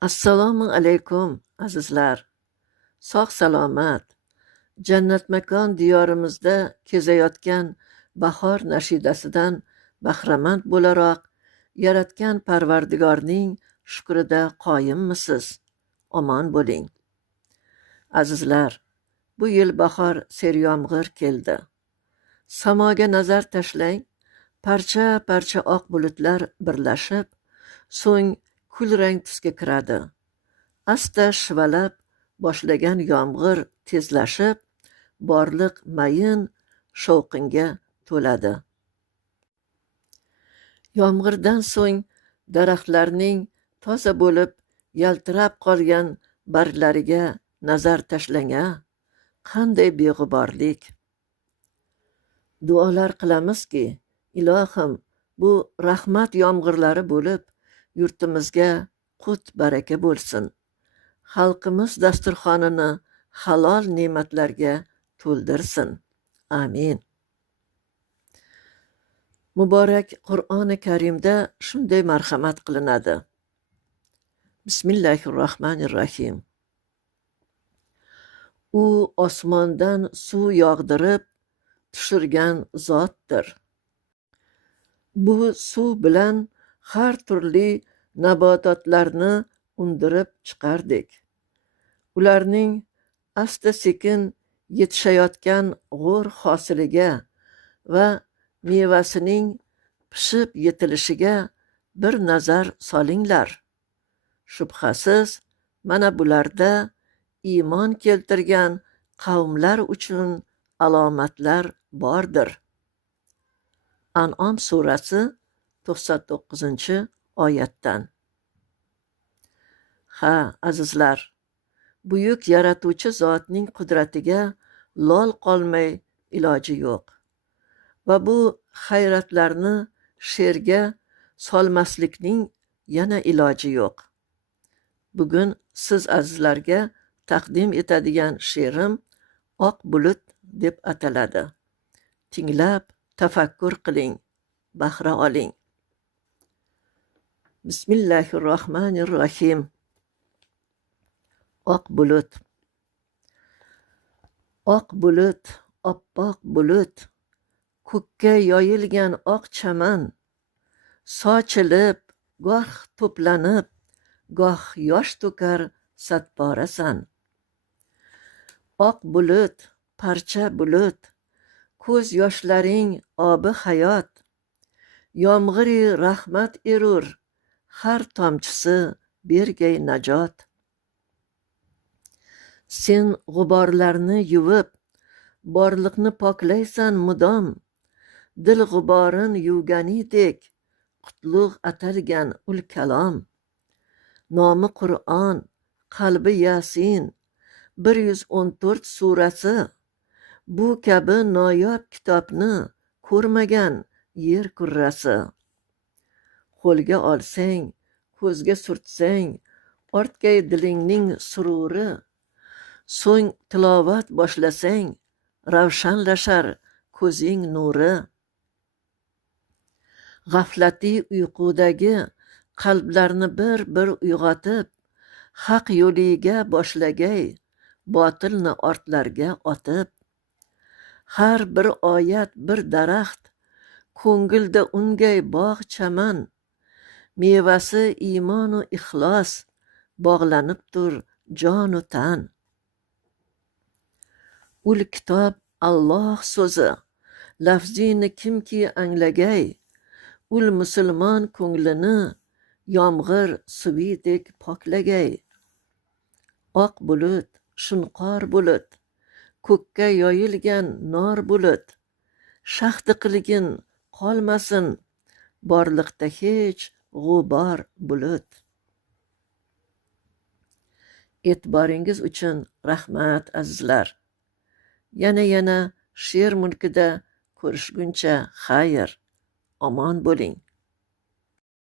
Assalomu alaykum azizlar. Sog' salomat, jannat makon diyorimizda kezayotgan bahor nashidasidan bahramand bo'laroq yaratgan Parvardigorning shukrida qoyimmisiz? Omon bo'ling. Azizlar, bu yil bahor seryomg'ir keldi. Samoga nazar tashlang, parcha-parcha oq bulutlar birlashib, so'ng kulrang tusga kiradi. Asta shivalab boshlagan yomg'ir tezlashib, borliq mayin shovqinga to'ladi. Yomg'irdan so'ng daraxtlarning toza bo'lib yaltirab qolgan barglariga nazar tashlang-a, qanday beg'uborlik. Duolar qilamizki, ilohim, bu rahmat yomg'irlari bo'lib, yurtimizga qut baraka bo'lsin. Xalqimiz dasturxonini halol ne'matlarga to'ldirsin. Amin. Muborak Qur'oni Karimda shunday marhamat qilinadi. Bismillahirrohmanirrohim. U osmondan suv yog'dirib tushirgan zotdir. Bu suv bilan har turli nabototlarni undirib chiqardik. Ularning asta-sekin yetishayotgan g'o'r hosiliga va mevasining pishib yetilishiga bir nazar solinglar. Shubhasiz, mana bularda iymon keltirgan qavmlar uchun alomatlar bordir. An'om surasi 99-oyatdan. Ha, azizlar, buyuk yaratuvchi zotning qudratiga lol qolmay iloji yo'q. Va bu hayratlarni she'rga solmaslikning yana iloji yo'q. Bugun siz azizlarga taqdim etadigan she'rim Oq bulut deb ataladi. Tinglab, tafakkur qiling, bahra oling. Bismillahirrohmanirrohim. Oq bulut. Oq bulut, oppoq bulut, ko'kka yoyilgan oq chaman, sochilib, goh to'planib, goh yosh to'kar satporasan. Oq bulut, parcha bulut, ko'z yoshlaring obi hayot, yomg'iri rahmat erur, har tomchisi bergay najot. Sen g'uborlarni yuvib, borliqni poklaysan mudom, dil g'uborin yuvganidek, qutlug' atalgan ul kalom. Nomi Qur'on, qalbi Yasin, 114 surasi, bu kabi noyob kitobni ko'rmagan yer kurrasi. Qo'lga olsang, ko'zga surtsang, ortgay dilingning sururi, so'ng tilovat boshlasang, ravshanlashar ko'zing nuri. G'aflati uyqudagi qalblarni bir uyg'otib, haq yo'liga boshlagay, botilni ortlarga otib. Har bir oyat bir daraxt, ko'ngilda ungay bog' chaman, mevasi iymonu ixlos, bog'lanibdir jonu tan. Ul kitob Alloh so'zi, lafzini kimki anglagay, ul musulmon ko'nglini yomg'ir suvidek poklagay. Oq bulut, shunqor bulut, ko'kka yoyilgan nor bulut, shahdi qilgin qolmasin, borliqda hech g'ubor bulut. E'tiboringiz uchun rahmat azizlar. Yana she'r mulkida ko'rishguncha xayr, omon bo'ling.